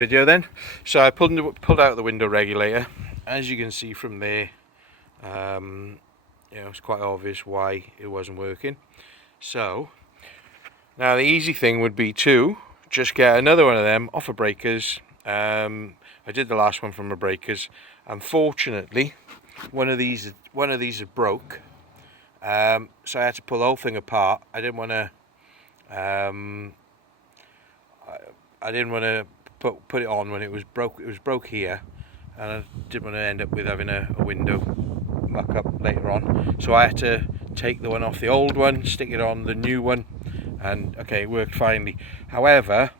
Video then. So I pulled out the window regulator. As you can see from there, it's quite obvious why it wasn't working. So now the easy thing would be to just get another one of them off of breakers. I did the last one from a breakers. Unfortunately, one of these is broke. So I had to pull the whole thing apart. I didn't want to put it on when it was broke. It was broke here, and I didn't want to end up with having a window muck up later on. So I had to take the one off the old one, stick it on the new one, and okay, it worked finely. However,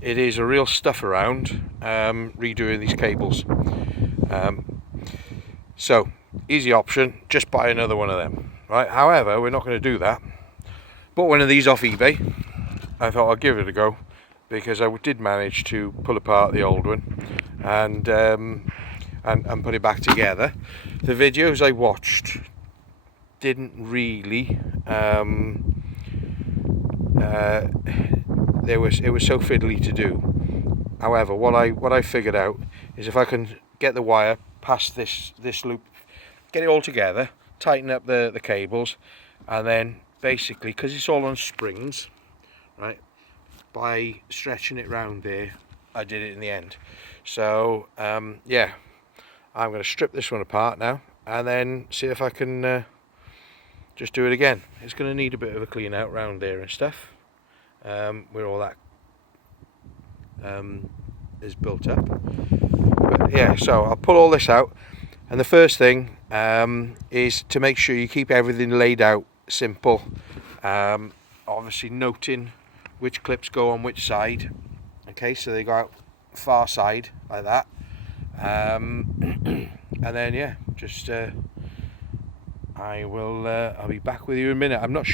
it is a real stuff around redoing these cables. So easy option, just buy another one of them, right? However, we're not going to do that. Bought one of these off eBay. I thought I'd give it a go, because I did manage to pull apart the old one and put it back together. The videos I watched didn't really it was so fiddly to do. However, what I figured out is if I can get the wire past this loop, get it all together, tighten up the cables, and then basically, because it's all on springs, right, by stretching it round there, I did it in the end. So yeah, I'm going to strip this one apart now and then see if I can just do it again. It's going to need a bit of a clean out round there and stuff, where all that is built up. But yeah, so I'll pull all this out, and the first thing is to make sure you keep everything laid out simple, obviously noting which clips go on which side. Okay, so they go out far side like that, and then yeah, just I'll be back with you in a minute. I'm not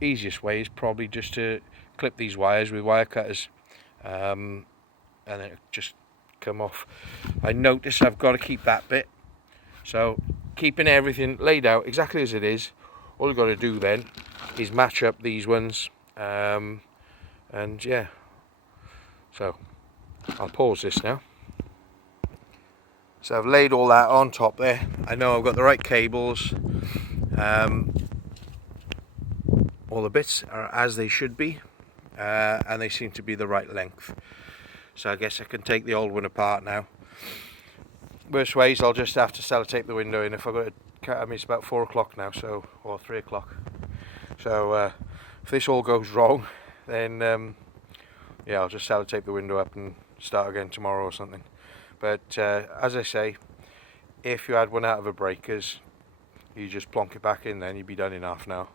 easiest way is probably just to clip these wires with wire cutters, and then it just come off. I notice I've got to keep that bit, so keeping everything laid out exactly as it is. All you've got to do then is match up these ones, and yeah, so I'll pause this now. So I've laid all that on top there. I know I've got the right cables. All the bits are as they should be, and they seem to be the right length. So I guess I can take the old one apart now. Worst ways, I'll just have to sellotape the window in. If I've got to, I mean, it's about 4 o'clock now, so, or 3 o'clock. So if this all goes wrong, then yeah, I'll just sellotape the window up and start again tomorrow or something. But as I say, if you had one out of a breakers, you just plonk it back in, then you'd be done in half an hour.